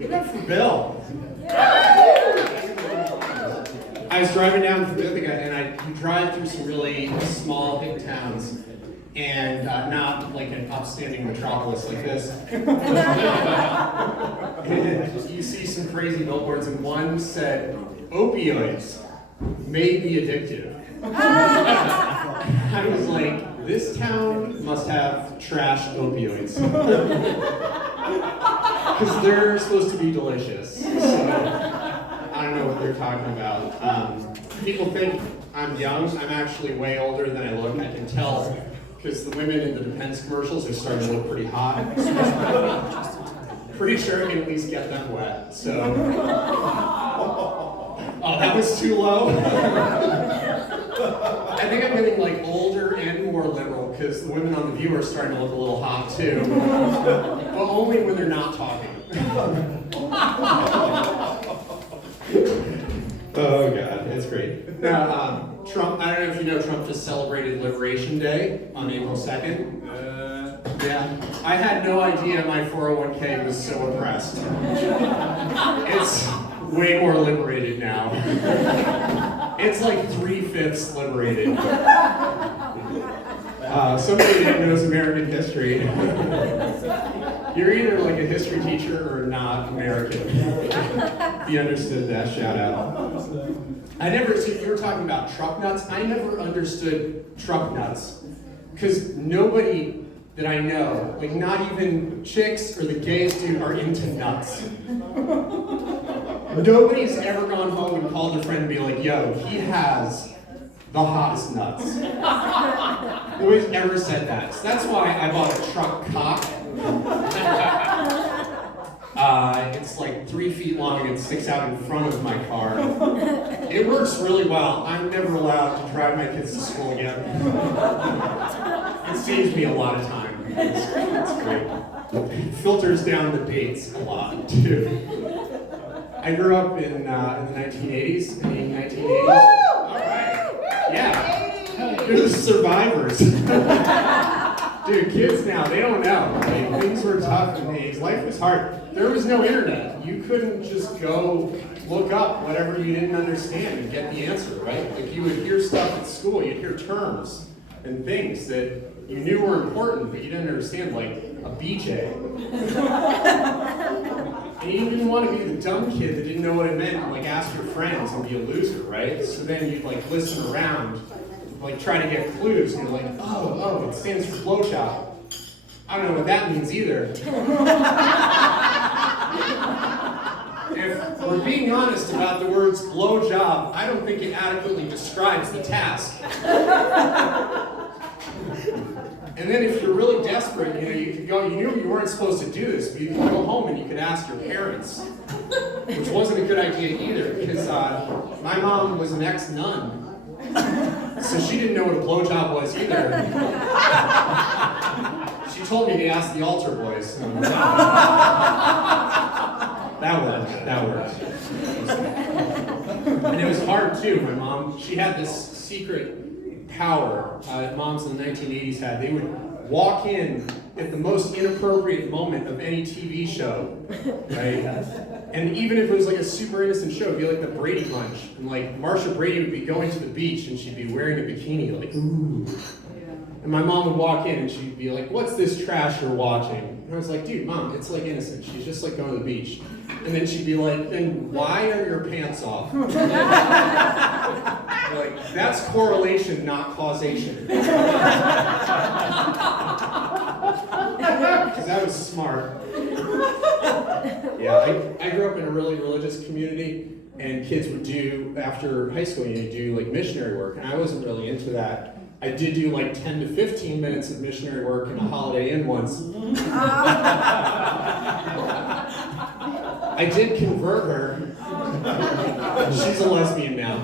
Give it up for Bill. I was driving down from Ithaca, and you drive through some really small, big towns, and not like an upstanding metropolis like this. And you see some crazy billboards, and one said, "Opioids may be addictive." I was like, this town must have trash opioids. Because they're supposed to be delicious. So, I don't know what they're talking about. People think I'm young. I'm actually way older than I look. I can tell because the women in the Depends commercials are starting to look pretty hot. Pretty sure I can at least get them wet. So, oh, that was too low. I think I'm getting like older and more liberal because the women on The View are starting to look a little hot too, but only when they're not talking. Oh God, it's great. Now, Trump, I don't know if you know, Trump just celebrated Liberation Day on April 2nd. Yeah, I had no idea my 401k was so oppressed. It's way more liberated now. It's like 3/5 liberated. Somebody that knows American history. You're either like a history teacher or not American. If you understood that, shout out. So you were talking about truck nuts. I never understood truck nuts. Because nobody that I know, like not even chicks or the gayest dude, are into nuts. Nobody's ever gone home and called a friend and be like, yo, he has the hottest nuts. Nobody's ever said that. So that's why I bought a truck cock. It's like 3 feet long and it sticks out in front of my car. It works really well. I'm never allowed to drive my kids to school again. It saves me a lot of time. It's great. It filters down the dates a lot, too. I grew up in the 1980s, in the 1980s. All right. Yeah. You're the survivors. Dude, kids now, they don't know. Like, things were tough in the 80s. Life was hard. There was no internet. You couldn't just go look up whatever you didn't understand and get the answer, right? Like, you would hear stuff at school. You'd hear terms and things that you knew were important, but you didn't understand, like a BJ. And you didn't want to be the dumb kid that didn't know what it meant and like ask your friends and be a loser, right? So then you'd like listen around, like try to get clues, and you're like, oh, it stands for blowjob. I don't know what that means either. If we're being honest about the words blowjob, I don't think it adequately describes the task. And then if you're really desperate, you could go, you knew you weren't supposed to do this, but you could go home and you could ask your parents, which wasn't a good idea either, because my mom was an ex-nun, so she didn't know what a blowjob was either. She told me to ask the altar boys. So. That worked. And it was hard too. My mom, she had this secret power that moms in the 1980s had. They would walk in at the most inappropriate moment of any TV show, right? And even if it was like a super innocent show, it'd be like the Brady Bunch. And like Marsha Brady would be going to the beach and she'd be wearing a bikini, like, ooh. And my mom would walk in and she'd be like, what's this trash you're watching? And I was like, dude, Mom, it's like innocent. She's just like going to the beach. And then she'd be like, then why are your pants off? Like, that's correlation, not causation. Because I was smart. Yeah, I grew up in a really religious community, and kids would do, after high school, you do like missionary work, and I wasn't really into that. I did do like 10 to 15 minutes of missionary work in a Holiday Inn once. I did convert her. She's a lesbian now.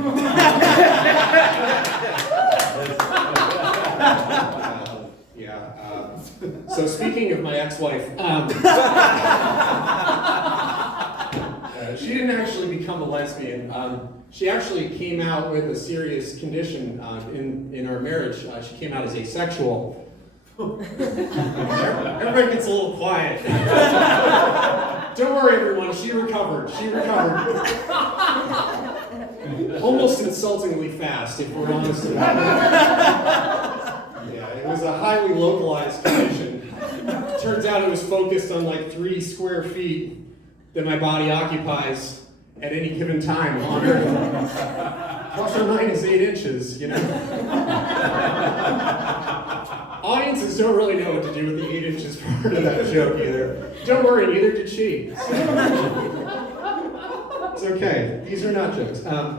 So speaking of my ex-wife, she didn't actually become a lesbian. She actually came out with a serious condition in our marriage. She came out as asexual. Everybody gets a little quiet. Don't worry, everyone. She recovered. She recovered. Almost insultingly fast, if we're honest about it. Yeah, it was a highly localized condition. Turns out it was focused on like 3 square feet that my body occupies at any given time on Earth. Plus or minus 8 inches, you know. Audiences don't really know what to do with the 8 inches part of that joke either. Don't worry, neither did she. It's okay. These are not jokes. Now,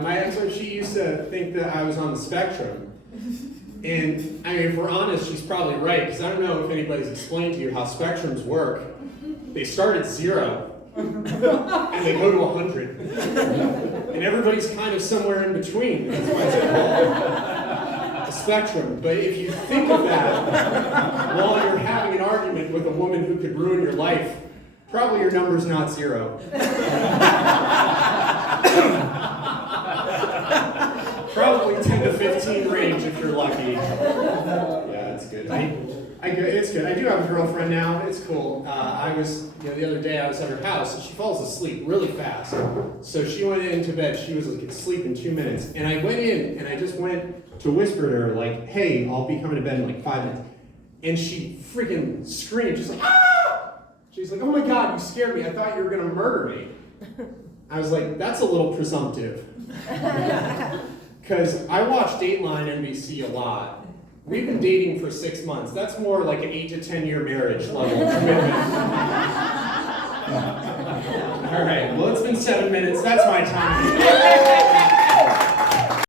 my ex-wife, she used to think that I was on the spectrum. And, I mean, if we're honest, she's probably right, because I don't know if anybody's explained to you how spectrums work. They start at 0, and they go to 100. And everybody's kind of somewhere in between. That's why it's called a spectrum. But if you think of that while you're having an argument with a woman who could ruin your life, probably your number's not 0. Probably 10 to 15 range if you're lucky. Yeah, it's good. It's good. I do have a girlfriend now. It's cool. The other day I was at her house and she falls asleep really fast. So she went into bed. She was asleep in 2 minutes. And I went in and I just went to whisper to her like, "Hey, I'll be coming to bed in like 5 minutes." And she freaking screamed, just like, "Ah!" She's like, "Oh my God, you scared me. I thought you were gonna murder me." I was like, that's a little presumptive. Because I watch Dateline NBC a lot. We've been dating for 6 months. That's more like an 8 to 10 year marriage level commitment. All right, well, it's been 7 minutes. That's my time.